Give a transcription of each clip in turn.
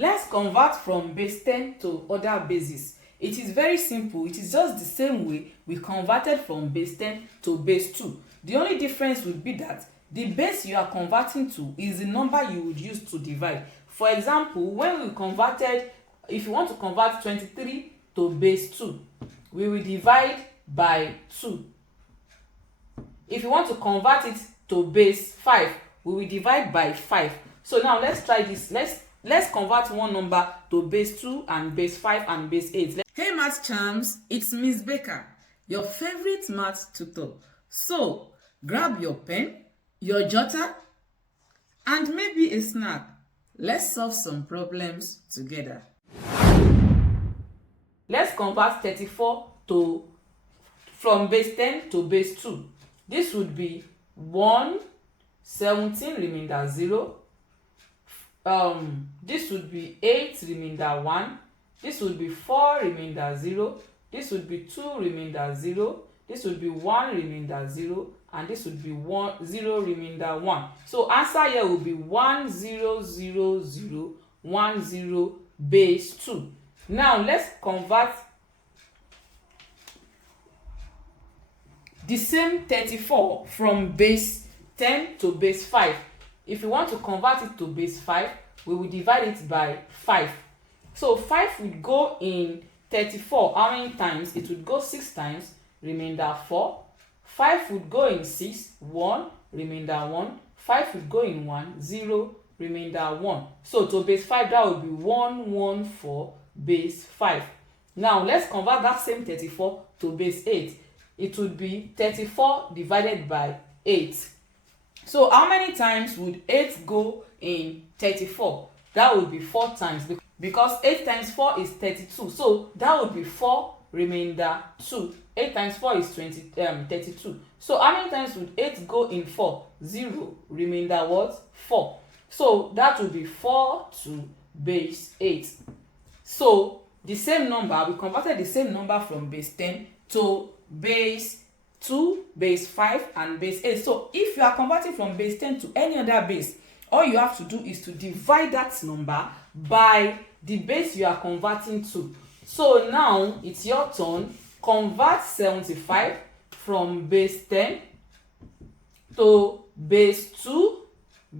let's convert from base 10 to other bases. It is very simple. It is just the same way we converted from base 10 to base 2. The only difference would be that the base you are converting to is the number you would use to divide. For example, when we converted, if you want to convert 23 to base 2, we will divide by 2. If you want to convert it to base 5, we will divide by 5. So now let's try this. Let's convert one number to base 2 and base 5 and base 8. Hey math champs, it's Miss Becca, your favorite math tutor. So grab your pen, your jotter, and maybe a snack. Let's solve some problems together. Let's convert 34 from base 10 to base 2. This would be 1, 17 remainder 0. This would be 8 remainder 1. This would be 4 remainder 0. This would be 2 remainder 0. This would be 1 remainder 0. And this would be 0 remainder 1. So answer here will be 1 0 0 0 1 0 base 2. Now let's convert the same 34 from base 10 to base 5. If you want to convert it to base 5, we will divide it by 5. So 5 would go in 34. How many times? It would go 6 times, remainder 4. 5 would go in 6, 1, remainder 1. 5 would go in 1, 0, remainder 1. So to base 5, that would be 1 1 4 base 5. Now let's convert that same 34 to base 8. It would be 34 divided by 8. So how many times would 8 go in 34? That would be 4 times, because 8 times 4 is 32. So that would be 4 remainder 2. 8 times 4 is 32. So how many times would 8 go in 4? 0. Remainder what? 4. So that would be 4 to base 8. So the same number, we converted the same number from base 10 to base 2, base 5, and base 8. So if you are converting from base 10 to any other base, all you have to do is to divide that number by the base you are converting to. So now it's your turn. Convert 75 from base 10 to base 2,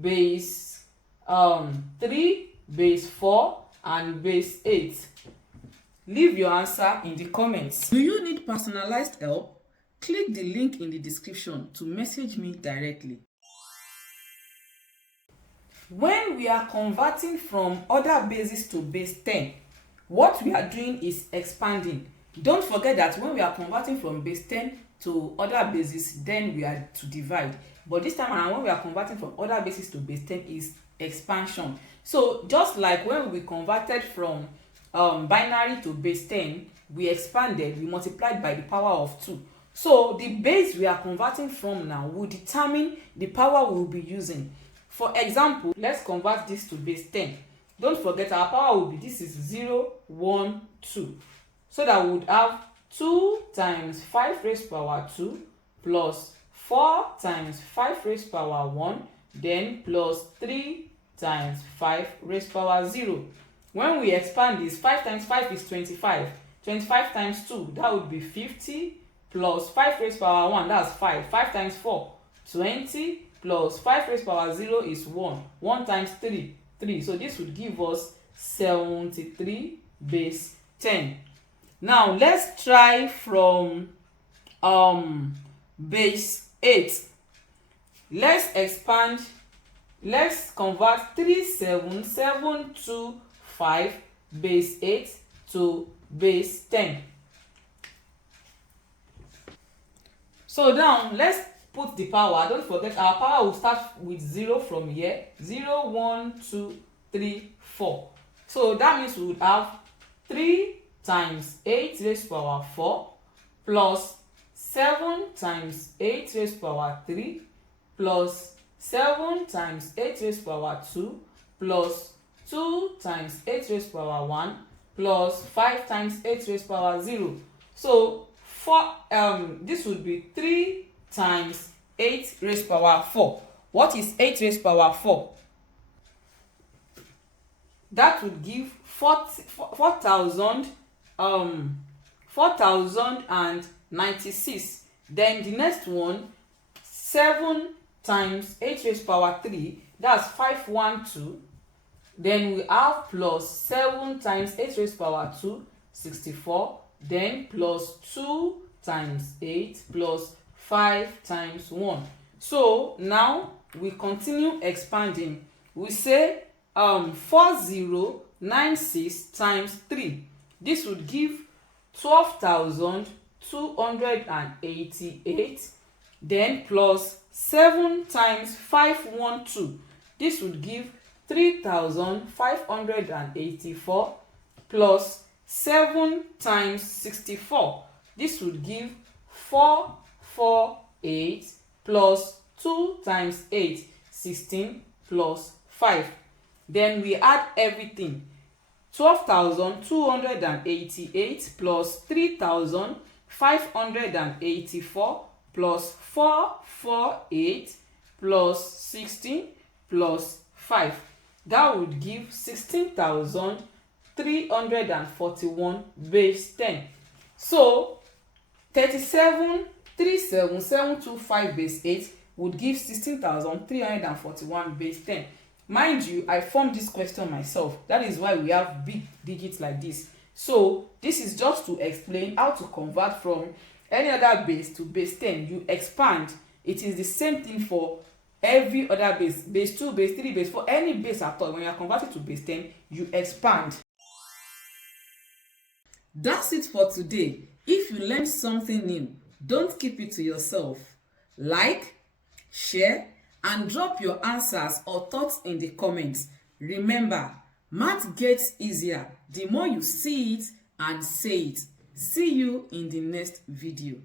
base 3, base 4, and base 8. Leave your answer in the comments. Do you need personalized help? Click the link in the description to message me directly. When we are converting from other bases to base 10, what we are doing is expanding. Don't forget that when we are converting from base 10 to other bases, then we are to divide. But this time around, when we are converting from other bases to base 10 is expansion. So just like when we converted from binary to base 10, we expanded, we multiplied by the power of 2. So the base we are converting from now will determine the power we will be using. For example, let's convert this to base 10. Don't forget our power will be, this is 0, 1, 2. So that we would have 2 times 5 raised power 2 plus 4 times 5 raised power 1, then plus 3 times 5 raised power 0. When we expand this, 5 times 5 is 25. 25 times 2, that would be 50, plus 5 raised power 1, that's 5. 5 times 4, 20, plus 5 raised power 0 is 1. 1 times 3, 3. So this would give us 73 base 10. Now let's try from base 8. Let's expand. Let's convert 3775 base 8 to base 10. So now let's put the power. Don't forget our power will start with 0 from here. 0, 1, 2, 3, 4. So that means we would have 3 times 8 raised power 4 plus 7 times 8 raised power 3 plus 7 times 8 raised power 2 plus 2 times 8 raised power 1 plus 5 times 8 raised power 0. So this would be 3 times 8 raised power 4. What is 8 raised power 4? that would give 4,096. Then the next one, 7 times 8 raised power 3, that's 512. Then we have plus 7 times 8 raised power 2, 64. Then plus 2 times 8 plus 5 times 1. So now we continue expanding. We say 4096 times 3. This would give 12,288. Then plus 7 times 512. This would give 3,584 plus 7 times 64. This would give 448 plus 2 times 8, 16 plus 5. Then we add everything. 12,288 plus 3,584 plus 448 plus 16 plus 5. That would give 16,341 base 10. So 37,37725 base 8 would give 16,341 base 10. Mind you, I formed this question myself. That is why we have big digits like this. So this is just to explain how to convert from any other base to base 10. You expand. It is the same thing for every other base. Base 2, base 3, base 4, any base at all. When you are converted to base 10, you expand. That's it for today. If you learned something new, don't keep it to yourself. Like, share, and drop your answers or thoughts in the comments. Remember, math gets easier the more you see it and say it. See you in the next video.